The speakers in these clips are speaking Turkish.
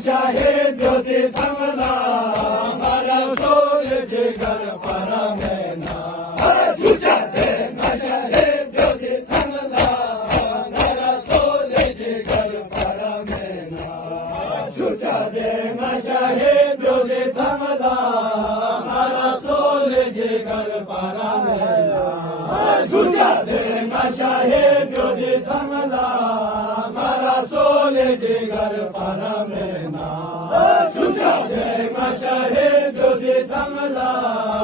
Shahid थमला हमारा सोल जिगर परमेना छुचा दे नशा है ज्योति थमला हमारा सोल जिगर परमेना छुचा दे नशा है ज्योति थमला हमारा सोल जिगर परमेना छुचा दे नशा है ज्योति थमला हमारा सोल जिगर परमेना छुचा दे नशा है ज्योति थमला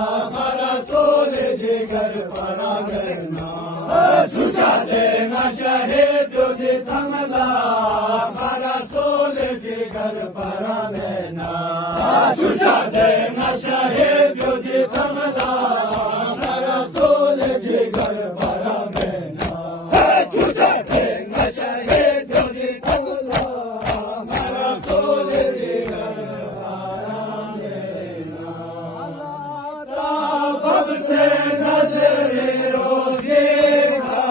हमारा सोल जिगर परमेना छुचा दे नशा है ज्योति थमला हमारा सोल जिगर परमेना छुचा दे नशा है ज्योति थमला हमारा सोल जिगर परमेना छुचा दे नशा है ज्योति थमला हमारा सोल जिगर परमेना तब से नजरे रोजे का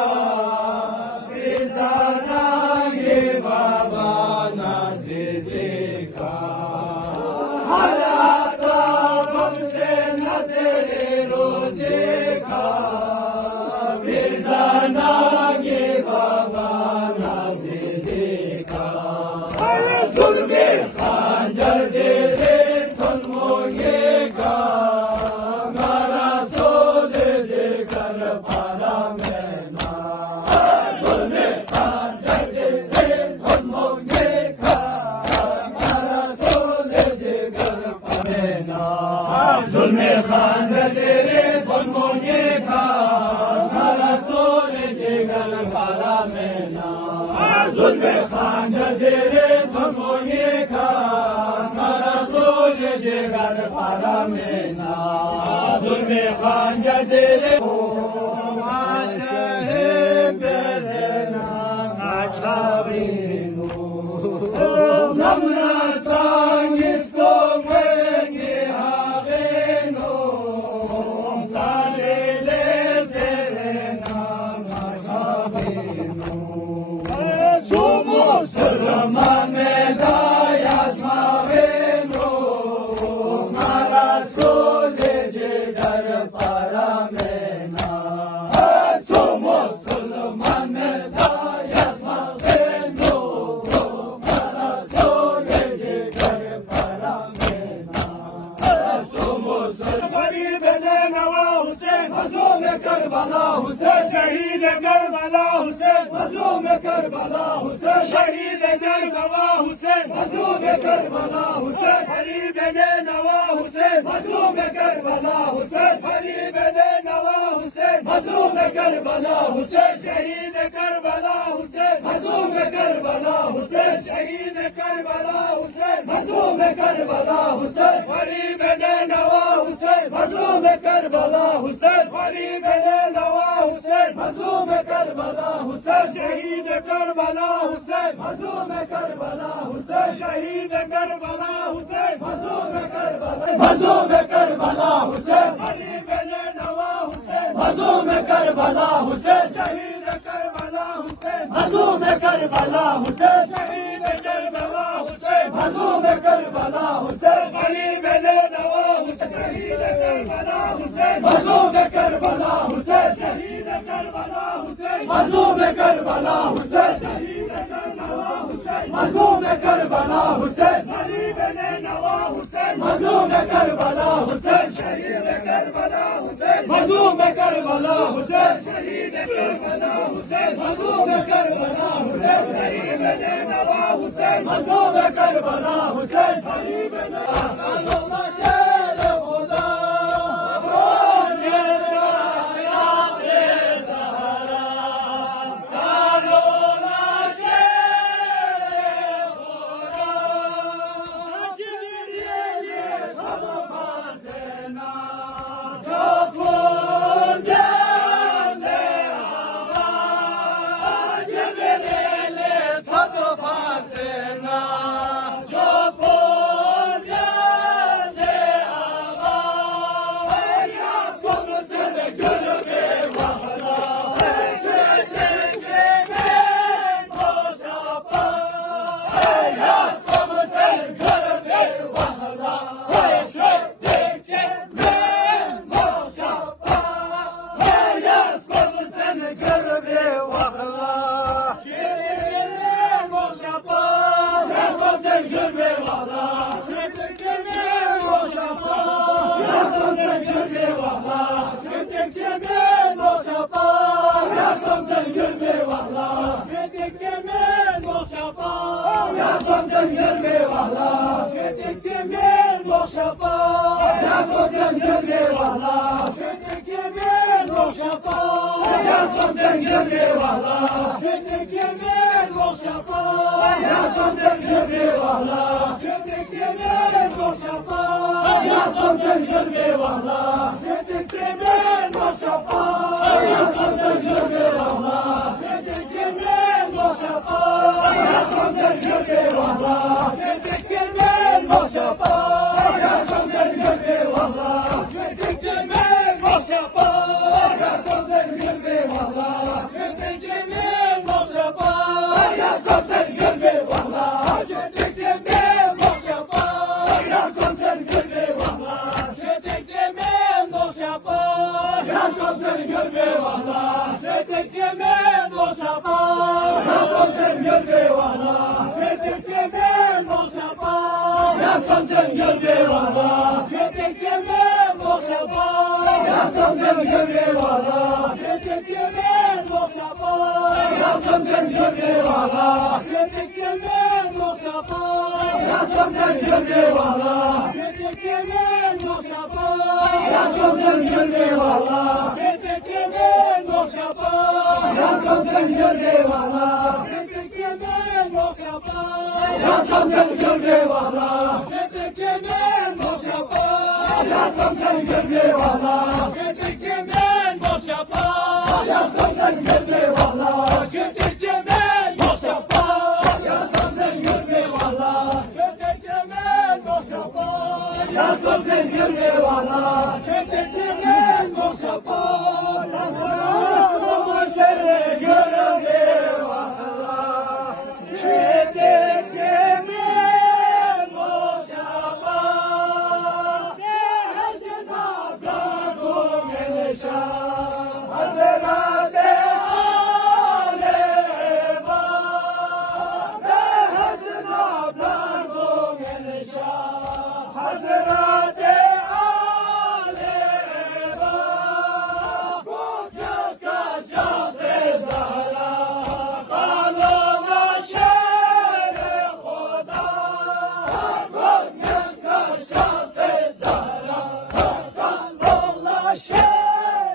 फिजाना ये बाबा नाज़े का हलाता तब से नजरे रोजे का फिजाना ये बाबा नाज़े का जुल्मे खंजर दे दे थमोगे का हमारा सोल जिगर परमेना जुल्मे खंजर दे दे थमोगे का हमारा सोल जिगर परमेना जुल्मे खंजर दे दे थमोगे का हमारा सोल जिगर परमेना जुल्मे खंजर दे दे थमोगे का हमारा सोल जिगर परमेना जुल्मे खंजर दे दे namna sangis ko mwengi haveno talele serena machaveno sumo salama medayas maveno mara sole jigar paramena sumo salama medayas maveno mara sole jigar paramena sumo गरीब ने नवा हुसैन मजलूम करबला हुसैन शहीद करबला हुसैन मजलूम करबला हुसैन शहीद करबला हुसैन मजलूम करबला हुसैन गरीब ने नवा हुसैन मजलूम करबला हुसैन गरीब ने नवा हुसैन मजलूम करबला हुसैन शहीद करबला हुसैन मजलूम करबला हुसैन शहीद करबला हुसैन मजलूम करबला हुसैन गरीब ने नवा हुसैन मजलूम करबला हुसैन गरीब ने नवा हुसैन मजलूम करबला हुसैन शहीद करबला हुसैन मजलूम करबला हुसैन शहीद करबला हुसैन मजलूम करबला हुसैन गरीब ने नवा हुसैन मजलूम करबला हुसैन शहीद करबला हुसैन मजलूम करबला हुसैन शहीद करबला हुसैन मजलूम करबला हुसैन गरीब ने नवा हुसैन शहीद करबला हुसैन मजलूम करबला हुसैन शहीद करबला हुसैन मजलूम करबला हुसैन शहीद करबला हुसैन मजलूम करबला हुसैन गरीब ने नवा हुसैन मजलूम करबला हुसैन शहीद करबला हुसैन मजलूम करबला हुसैन शहीद करबला हुसैन मजलूम करबला हुसैन गरीब ने नवा हुसैन मजलूम करबला हुसैन गरीब ने अल्लाह शेर खुदा sen gör valla, çöktükçe bir boş yapar. Yazgın sen gör valla, çöktükçe bir boş yapar. Yazgın sen gör valla, çöktükçe bir boş yapar. Yazgın sen gör valla, çöktükçe bir boş yapar. Yazgın sen gör valla, çöktükçe bir boş yapar. Yazgın sen gör valla, çöktükçe bir boş yapar. Yazgın sen gör valla, çöktükçe bir boş yapar. Yazgın sen gör valla, çöktükçe bir boş yapar. Yazgın sen gör valla, çöktükçe bir boş yapar. Yazgın sen gör valla, çöktükçe bir boş yapar. Yazgın sen gör valla, çöktükçe bir boş yapar. Yazgın sen gör valla, çöktükçe bir boş yapar. Yazgın sen gör valla, çöktükçe bir boş yapar. Yazgın sen gör valla, çöktükçe bir boş yapar. Yazgın sen gör valla, çöktükçe bir boş yapar. Yazgın sen gör valla, çöktükçe bir boş yapar. Yazgın sen gör valla, çöktükçe bir boş yapar. Yazgın sen gör valla, çöktükçe bir boş yapar. Yazgın sen gör valla, çöktükçe bir boş yapar. Yazgın sen gör valla, çöktükçe bir boş yapar. Yazgın sen gör valla, çöktükçe bir boş yapar. Yazgın sen gör valla, çöktükçe bir boş yapar. Yazgın sen gör valla, çöktükçe bir boş yapar. Yazgın sen gör valla, çöktükçe bir boş yapar. Yazgın seni görür valla, çöktükçe bir boş yapar. Nehşet abladım elişan, Hazreti Aleva. Nehşet abladım elişan, Hazreti Aleva. Kut göz kaşa sezara, kalona şere Khuda. Kut göz kaşa sezara, kalona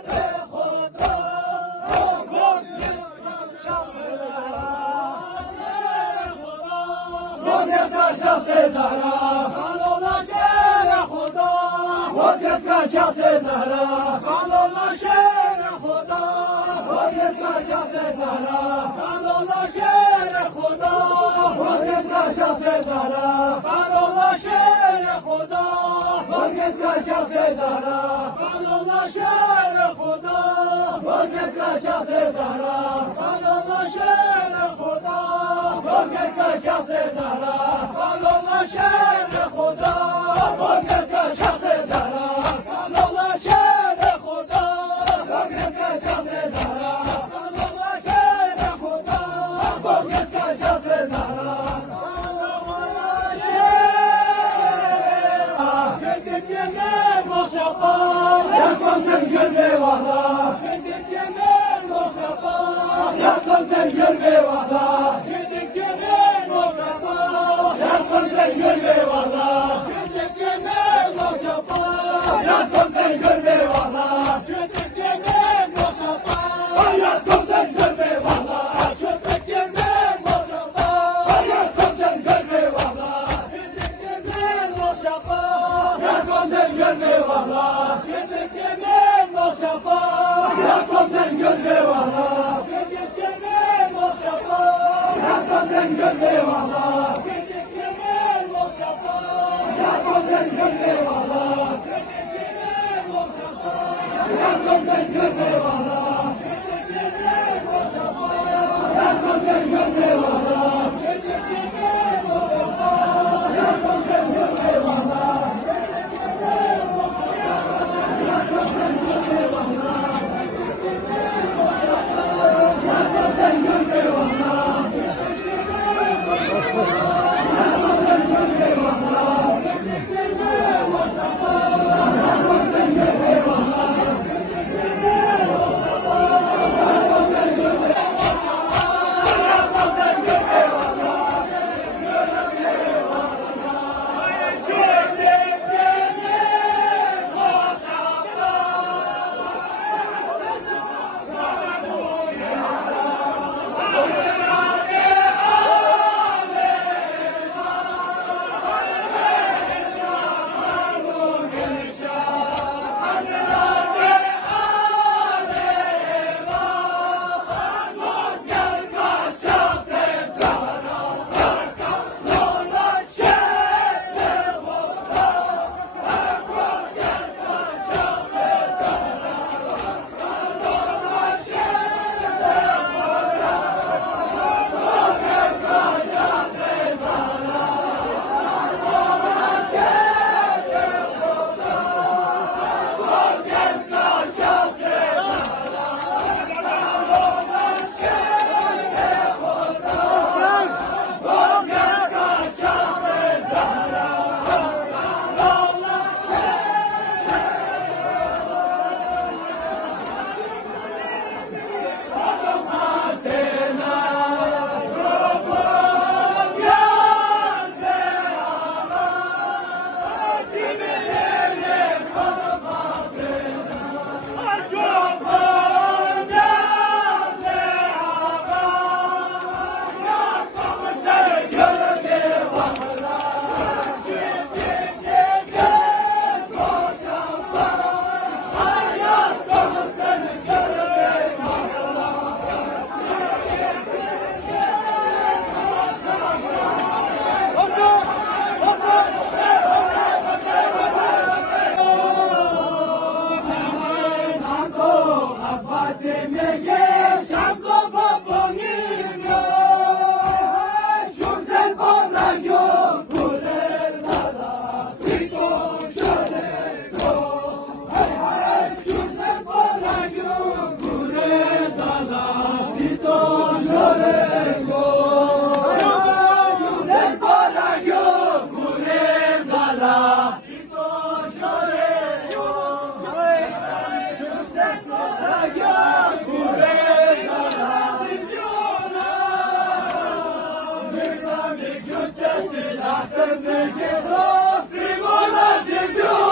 şere Khuda. Kut göz kaşa sezara, kalona şere Khuda. Kut göz kaşa sezara, kalona şere Khuda. Kut göz kaşa sezara, kalona şere Khuda. Kut göz kaşa sezara, kalona şere Khuda. Kut göz kaşa sezara, kalona şere Khuda. Kut göz kaşa sezara, kalona şere Khuda. Kut göz kaşa sezara, kalona şere Khuda. Kut göz kaşa sezara, kalona şere Khuda. Kut göz kaşa sezara, kalona şere Khuda. Kut göz kaşa sezara, kalona şere. Çöktükçe bir boş yapar. Yazgın sen gör valla, çöktükçe bir boş yapar. Yazgın sen gör valla, çöktükçe bir boş yapar. Yazgın sen gör valla, çöktükçe bir boş yapar. Yazgın sen gör valla, çöktükçe bir boş yapar. Yazgın sen gör valla, çöktükçe bir boş yapar. Yazgın sen gör valla, çöktükçe bir boş yapar. Yazgın sen gör valla, çöktükçe bir boş yapar. Yazgın sen gör valla, çöktükçe bir boş yapar. Yazgın sen gör valla, çöktükçe bir boş yapar. Yazgın sen gör valla, çöktükçe bir boş yapar. Yazgın sen gör valla, çöktükçe bir boş yapar. Yazgın sen gör valla, çöktükçe bir boş yapar. Yazgın sen gör valla, çöktükçe bir boş yapar. Yazgın sen gör valla, çöktükçe bir boş yapar. Yazgın sen gör valla, çöktükçe bir boş yapar. Yazgın sen gör valla, çöktükçe bir boş yapar. Yazgın sen gör valla, çöktükçe bir boş yapar. Yazgın sen gör valla, çöktükçe bir boş yapar. Islamic justice, last and make it lost. Simona Zizou.